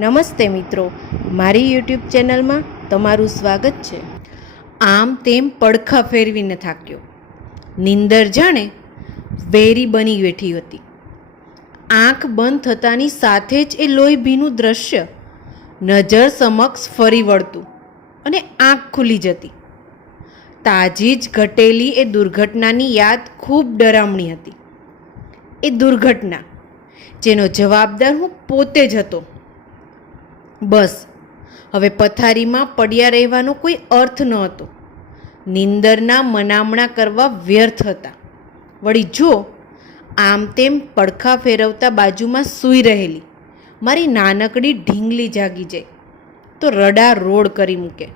નમસ્તે મિત્રો, મારી યુટ્યુબ ચેનલમાં તમારું સ્વાગત છે. આમ તેમ પડખા ફેરવીને થાક્યો. નિંદર જાણે વેરી બની બેઠી હતી. આંખ બંધ થતાની સાથે જ એ લોહી ભીનું દ્રશ્ય નજર સમક્ષ ફરી વળતું અને આંખ ખુલી જતી. તાજી જ ઘટેલી એ દુર્ઘટનાની યાદ ખૂબ ડરામણી હતી. એ દુર્ઘટના જેનો જવાબદાર હું પોતે જ હતો. બસ. હવે પથારીમાં પડ્યા રહેવાનો કોઈ અર્થ ન હતો નિંદરના મનામણા કરવા વ્યર્થ હતા. વળી જો આમ તેમ પડખા ફેરવતા બાજુમાં સૂઈ રહેલી મારી નાનકડી ઢીંગલી જાગી જાય તો રડા રોડ કરી મૂકે.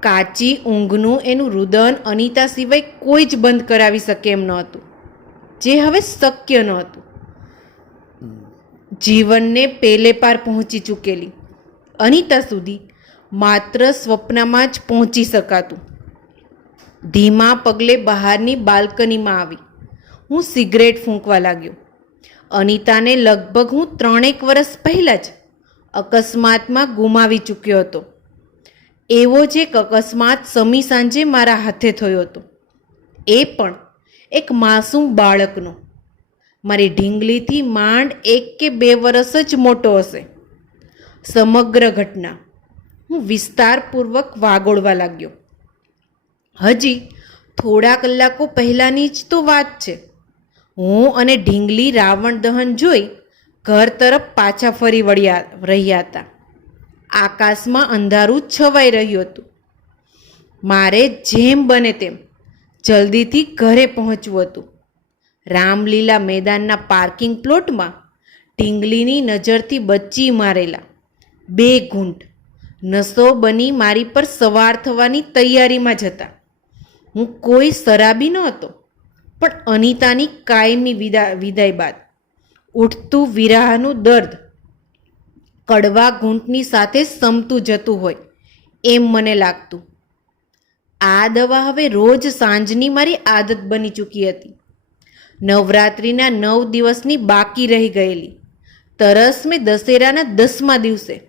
કાચી ઊંઘનું એનું રુદન અનિતા સિવાય કોઈ જ બંધ કરાવી શકે એમ ન હતું જે હવે શક્ય ન હતું જીવનને પેલે પાર પહોંચી ચૂકેલી. અનિતા સુધી માત્ર સ્વપ્નમાં જ પહોંચી શકાતું. ધીમા પગલે બહારની બાલ્કનીમાં આવી. હું સિગરેટ ફૂંકવા લાગ્યો. અનિતાને લગભગ હું ત્રણેક વર્ષ પહેલાં જ અકસ્માતમાં ગુમાવી ચૂક્યો હતો. એવો જ એક અકસ્માત સમી સાંજે મારા હાથે થયો હતો. એ પણ એક માસૂમ બાળકનો. મારી ઢીંગલીથી માંડ એક કે બે વર્ષ જ મોટો હશે. સમગ્ર ઘટના હું વિસ્તારપૂર્વક વાગોળવા લાગ્યો. હજી થોડા કલાકો પહેલાંની જ તો વાત છે. હું અને ઢીંગલી રાવણ દહન જોઈ ઘર તરફ પાછા ફરી વળ્યા, રહ્યા હતા. આકાશમાં અંધારું છવાઈ રહ્યું હતું. મારે જેમ બને તેમ જલ્દીથી ઘરે પહોંચવું હતું. રામલીલા મેદાનના પાર્કિંગ પ્લોટમાં ઢીંગલીની નજરથી બચ્ચી મારેલા. બે ઘૂંટ નસો બની મારી પર સવાર થવાની તૈયારીમાં જ હતા હું કોઈ શરાબી ન હતો પણ અનિતાની કાયમી વિદા, વિદાય બાદ. ઉઠતું વિરાહનું દર્દ. કડવા ઘૂંટની સાથે સમતું જતું હોય, એમ મને લાગતું. આ દવા હવે રોજ સાંજની મારી આદત બની ચૂકી હતી. નવરાત્રિના નવ દિવસની બાકી રહી ગયેલી. તરસ મેં દશેરાના દસમા દિવસે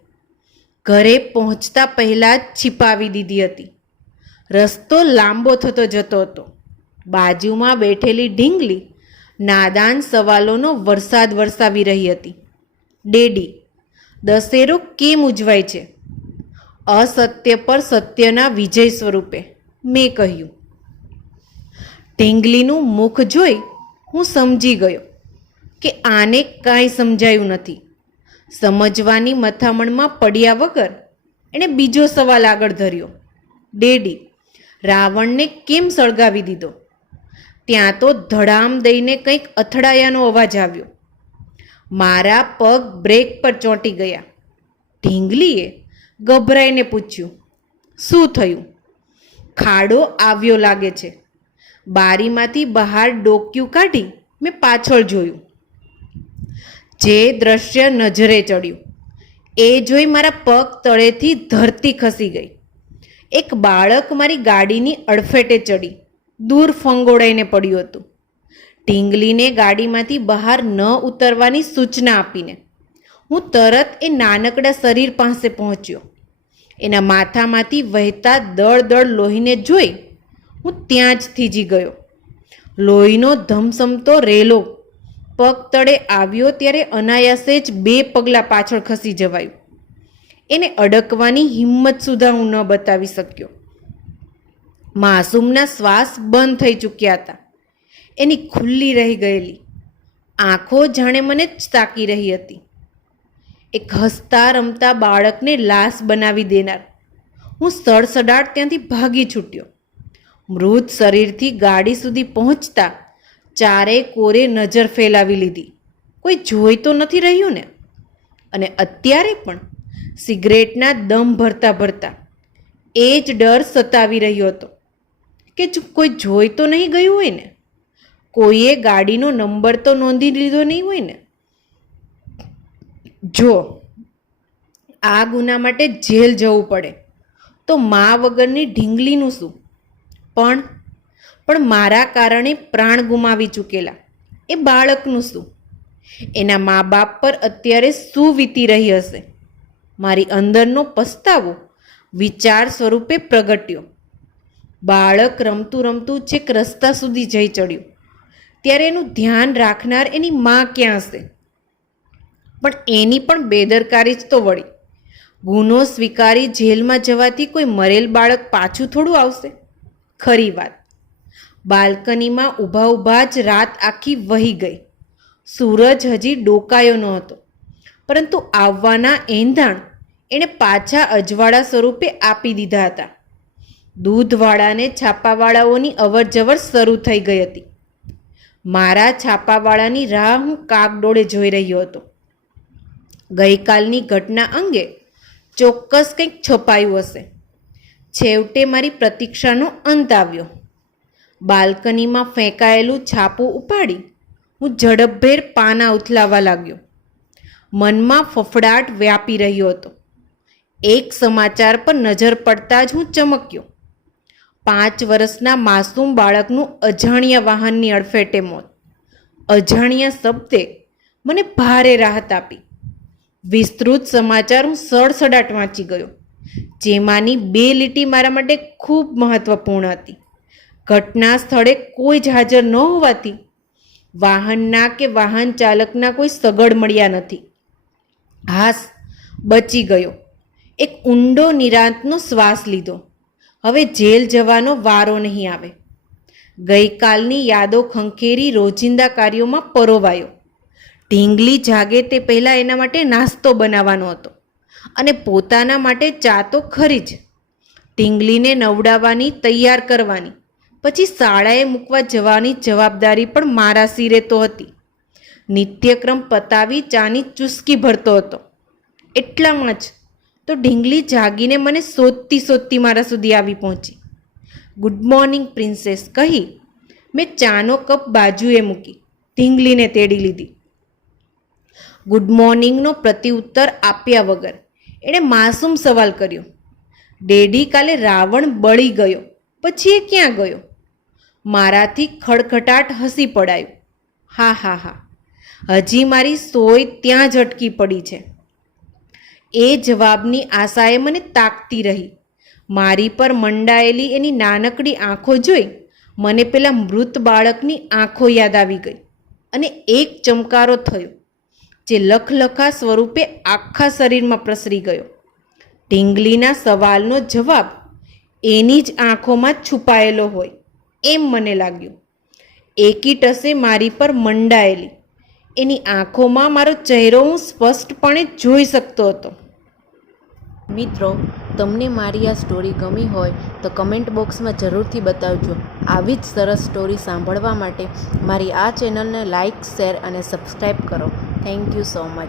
ઘરે પહોંચતા પહેલાં જ છીપાવી દીધી હતી. રસ્તો લાંબો થતો જતો હતો. બાજુમાં બેઠેલી ઢીંગલી નાદાન સવાલોનો વરસાદ વરસાવી રહી હતી. ડેડી, દશેરો કેમ ઉજવાય છે? અસત્ય પર સત્યના વિજય સ્વરૂપે, મેં કહ્યું. ઢીંગલીનું મુખ જોઈ હું સમજી ગયો કે આને કાંઈ સમજાયું નથી. સમજવાની મથામણમાં પડ્યા વગર એણે બીજો સવાલ આગળ ધર્યો. ડેડી, રાવણને કેમ સળગાવી દીધો? ત્યાં તો ધડામ દઈને કંઈક અથડાયાનો અવાજ આવ્યો. મારા પગ બ્રેક પર ચોંટી ગયા. ઢીંગલીએ ગભરાઈને પૂછ્યું, શું થયું? ખાડો આવ્યો લાગે છે. બારીમાંથી બહાર ડોક્યું કાઢી મેં પાછળ જોયું. જે દ્રશ્ય નજરે ચડ્યું. એ જોઈ મારા પગ તળેથી ધરતી ખસી ગઈ. એક બાળક મારી ગાડીની અડફેટે ચડી. દૂર ફંગોળાઈને પડ્યું હતું. ઢીંગલીને ગાડીમાંથી બહાર ન ઉતરવાની સૂચના આપીને હું તરત એ નાનકડા શરીર પાસે પહોંચ્યો. એના માથામાંથી વહેતા દળ દળ લોહીને જોઈ હું ત્યાં જ થીજી ગયો. લોહીનો ધમસમતો રેલો પગ તળે આવ્યો ત્યારે અનાયાસે જ બે પગલાં પાછળ ખસી જવાયું. એને અડકવાની હિંમત સુધા હું ન બતાવી શક્યો. માસૂમના શ્વાસ બંધ થઈ ચૂક્યા હતા. એની ખુલ્લી રહી ગયેલી. આંખો જાણે મને જ તાકી રહી હતી. એક હસતા રમતા બાળકને લાશ બનાવી દેનાર. હું સડસડાટ ત્યાંથી ભાગી છૂટ્યો. મૃત શરીરથી ગાડી સુધી પહોંચતા ચારે કોરે નજર ફેલાવી લીધી. કોઈ જોઈ તો નથી રહ્યું ને? અને અત્યારે પણ સિગરેટના દમ ભરતા ભરતા એ જ ડર સતાવી રહ્યો હતો કે કોઈ જોઈ તો નહીં ગયું હોય ને? કોઈએ ગાડીનો નંબર તો નોંધી લીધો નહીં હોય ને? જો, આ ગુના માટે જેલ જવું પડે. તો મા વગરની ઢીંગલીનું શું? પણ પણ મારા કારણે પ્રાણ ગુમાવી ચૂકેલા. એ બાળકનું શું? એના મા બાપ પર અત્યારે શું વીતી રહી હશે? મારી અંદરનો પસ્તાવો વિચાર સ્વરૂપે પ્રગટ્યો. બાળક રમતું રમતું છેક રસ્તા સુધી જઈ ચડ્યું. ત્યારે એનું ધ્યાન રાખનાર એની મા ક્યાં હશે? પણ એની પણ બેદરકારી જ તો વળી. ગુનો સ્વીકારી જેલમાં જવાથી કોઈ મરેલ બાળક પાછું થોડું આવશે? ખરી વાત. બાલ્કનીમાં ઊભા ઊભા જ રાત આખી વહી ગઈ. સૂરજ હજી ડોકાયો ન હતો. પરંતુ આવવાના એંધાણ એણે પાછા અજવાળા સ્વરૂપે આપી દીધા હતા. દૂધવાળાને છાપાવાળાઓની અવરજવર શરૂ થઈ ગઈ હતી. મારા છાપાવાળાની રાહ હું કાગડોળે જોઈ રહ્યો હતો. ગઈકાલની ઘટના અંગે ચોક્કસ કંઈક છપાયું હશે. છેવટે મારી પ્રતીક્ષાનો અંત આવ્યો. બાલ્કનીમાં ફેંકાયેલું છાપું ઉપાડી હું ઝડપભેર પાના ઉથલાવા લાગ્યો. મનમાં ફફડાટ વ્યાપી રહ્યો હતો. એક સમાચાર પર નજર પડતા જ હું ચમક્યો. પાંચ વર્ષના માસૂમ બાળકનું અજાણ્યા વાહનની અડફેટે મોત. અજાણ્યા શબ્દે મને ભારે રાહત આપી. વિસ્તૃત સમાચાર હું સડસડાટ વાંચી ગયો, જેમાંની બે લીટી મારા માટે ખૂબ મહત્વપૂર્ણ હતી. ઘટના સ્થળે કોઈ જ હાજર ન હોવાથી વાહનના કે વાહન ચાલકના કોઈ સગડ મળ્યા નથી. હાસ, બચી ગયો. એક ઊંડો નિરાંતનો શ્વાસ લીધો. હવે જેલ જવાનો વારો નહીં આવે. ગઈકાલની યાદો ખંખેરી રોજિંદા કાર્યોમાં પરોવાયો. ઢીંગલી જાગે તે પહેલાં એના માટે નાસ્તો બનાવવાનો હતો અને પોતાના માટે ચા તો ખરી જ. ઢીંગલીને નવડાવવાની, તૈયાર કરવાની. પછી શાળાએ મૂકવા જવાની જવાબદારી પણ મારા સિરે તો હતી. નિત્યક્રમ પતાવી ચાની ચુસ્કી ભરતો હતો. એટલામાં જ તો ઢીંગલી જાગીને મને શોધતી શોધતી મારા સુધી આવી પહોંચી. ગુડ મોર્નિંગ પ્રિન્સેસ કહી મેં ચાનો કપ બાજુએ મૂકી, ઢીંગલીને તેડી લીધી. ગુડ મોર્નિંગનો પ્રત્યુત્તર આપ્યા વગર એણે માસૂમ સવાલ કર્યો. ડેડી કાલે રાવણ બળી ગયો, પછી એ ક્યાં ગયો? મારાથી ખડખટાટ હસી પડાયું. હા હા હા. હજી મારી સોય ત્યાં જ અટકી પડી છે. એ જવાબની આશાએ મને તાકતી રહી. મારી પર મંડાયેલી એની નાનકડી આંખો જોઈ મને પેલા મૃત બાળકની આંખો યાદ આવી ગઈ અને એક ચમકારો થયો, જે લખલખા સ્વરૂપે આખા શરીરમાં પ્રસરી ગયો. ઢીંગલીના સવાલનો જવાબ એની જ આંખોમાં છુપાયેલો હોય. એમ મને લાગ્યું. એકી ટસે મારી પર મંડાયેલી. એની આંખોમાં મારો ચહેરો હું સ્પષ્ટપણે જોઈ શકતો હતો. મિત્રો, તમને મારી આ સ્ટોરી ગમી હોય તો કમેન્ટ બોક્સમાં જરૂરથી બતાવજો. આવી જ સરસ સ્ટોરી સાંભળવા માટે મારી આ ચેનલને લાઇક શેર અને સબસ્ક્રાઈબ કરો. Thank you so much